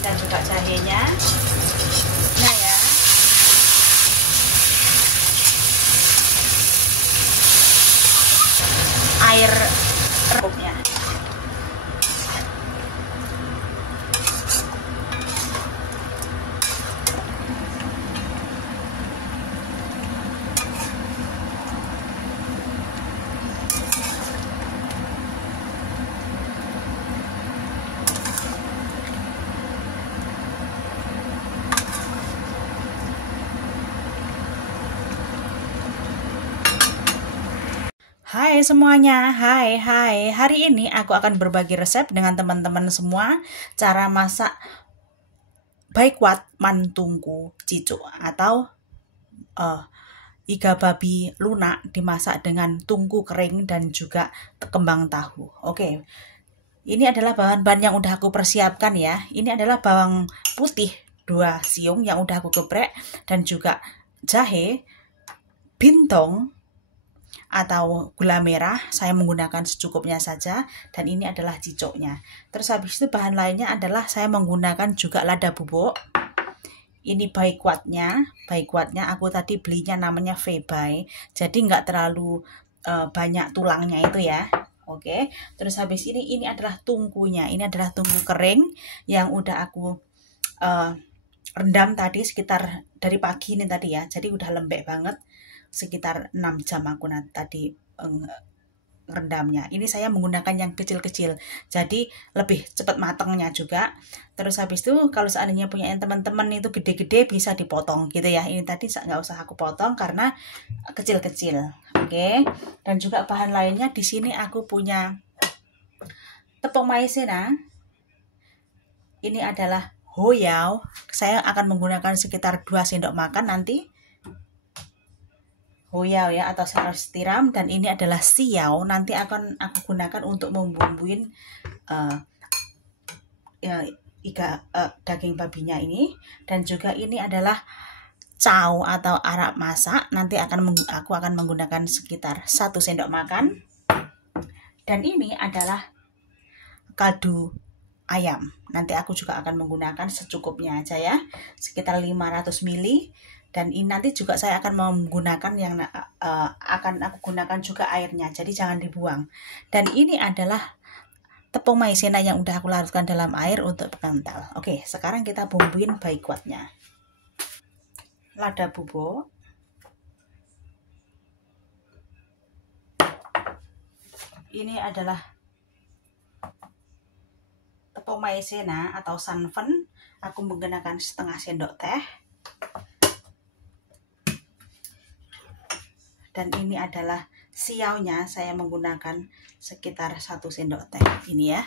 dan juga jahenya. Nah ya, air rebusnya. Hai semuanya, hai. Hari ini aku akan berbagi resep dengan teman-teman semua cara masak baikwat mantungku cicu atau iga babi lunak dimasak dengan tungku kering dan juga kembang tahu. Oke. Ini adalah bahan-bahan yang udah aku persiapkan ya. Ini adalah bawang putih 2 siung yang udah aku geprek dan juga jahe, bintong atau gula merah, saya menggunakan secukupnya saja, dan ini adalah cicoknya. Terus habis itu bahan lainnya adalah saya menggunakan juga lada bubuk. Ini baikwatnya aku tadi belinya namanya Febay, jadi nggak terlalu banyak tulangnya itu ya. Oke, terus habis ini adalah tungkunya, ini adalah tungku kering yang udah aku rendam tadi sekitar dari pagi ini tadi ya, jadi udah lembek banget. Sekitar 6 jam aku tadi rendamnya. Ini saya menggunakan yang kecil-kecil, jadi lebih cepat matangnya juga. Terus habis itu kalau seandainya punya teman-teman itu gede-gede bisa dipotong gitu ya. Ini tadi nggak usah aku potong karena kecil-kecil. Oke. Dan juga bahan lainnya di sini aku punya tepung maizena. Ini adalah hoyao. Saya akan menggunakan sekitar 2 sendok makan nanti. Hoyao ya, atau saus tiram, dan ini adalah siau, nanti akan aku gunakan untuk membumbuin daging babinya ini. Dan juga ini adalah cao atau arak masak, nanti aku akan menggunakan sekitar 1 sendok makan. Dan ini adalah kaldu ayam, nanti aku juga akan menggunakan secukupnya aja ya, sekitar 500 ml. Dan ini nanti juga saya akan menggunakan yang akan aku gunakan juga airnya, jadi jangan dibuang. Dan ini adalah tepung maizena yang udah aku larutkan dalam air untuk kental. Oke, sekarang kita bumbuin baikwatnya. Lada bubuk, ini adalah tepung maizena atau sanfen, aku menggunakan setengah sendok teh. Dan ini adalah siaunya, saya menggunakan sekitar 1 sendok teh ini ya.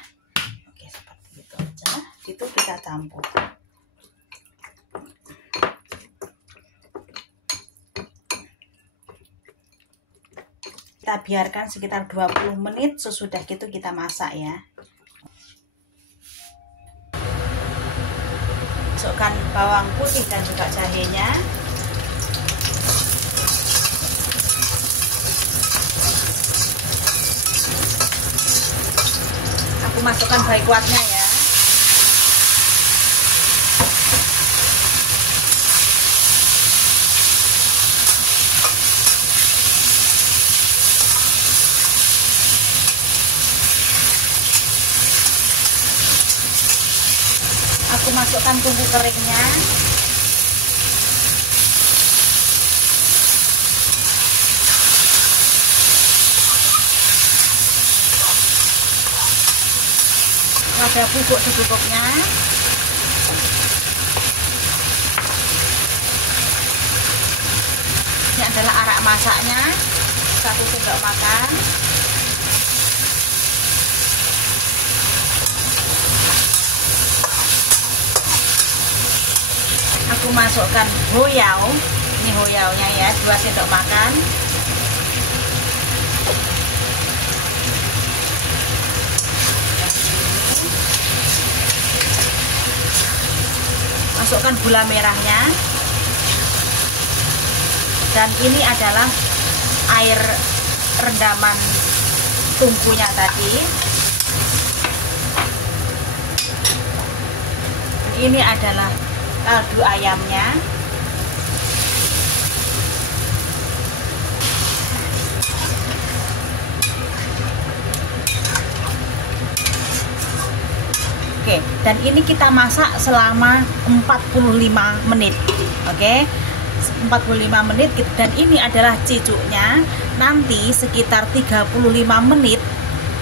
Oke, seperti itu aja. Itu kita campur. Kita biarkan sekitar 20 menit, sesudah itu kita masak ya. Masukkan bawang putih dan juga jahenya. Aku masukkan baikwatnya ya. Aku masukkan tungku keringnya. Lada bubuk secukupnya. Ini adalah arak masaknya, 1 sendok makan. Aku masukkan hoyao, ini hoyaonya ya, 2 sendok makan. Masukkan gula merahnya. Dan ini adalah air rendaman tungkunya tadi. Ini adalah kaldu ayamnya. Oke, dan ini kita masak selama 45 menit. Oke, 45 menit. Dan ini adalah cicuknya. Nanti sekitar 35 menit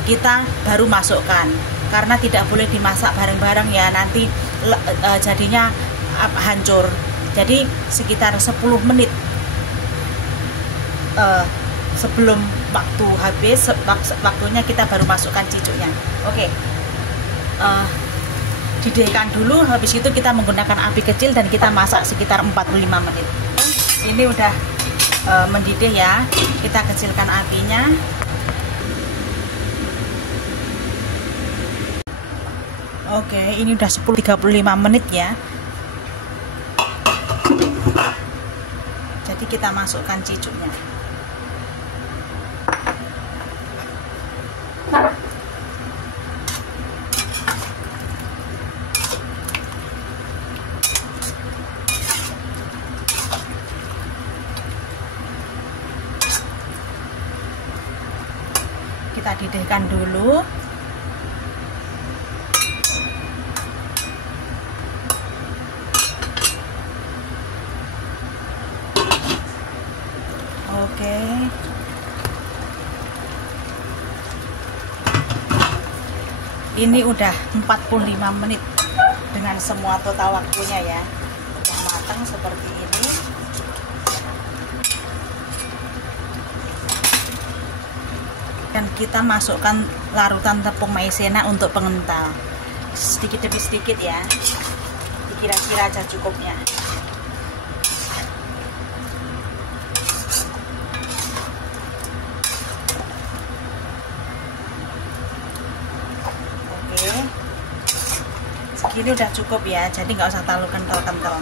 kita baru masukkan, karena tidak boleh dimasak bareng-bareng ya, nanti jadinya hancur. Jadi sekitar 10 menit sebelum waktu habis, waktunya kita baru masukkan cicuknya. Oke, didihkan dulu, habis itu kita menggunakan api kecil dan kita masak sekitar 45 menit. Ini udah mendidih ya, kita kecilkan apinya. Oke, ini udah 10-35 menit ya. Jadi kita masukkan cicuknya. Kita didihkan dulu. Oke. Ini udah 45 menit dengan semua total waktunya ya. Udah matang seperti ini. Dan kita masukkan larutan tepung maizena untuk pengental. Sedikit demi sedikit ya. Dikira-kira aja cukupnya. Segini udah cukup ya, jadi nggak usah terlalu kental-kental.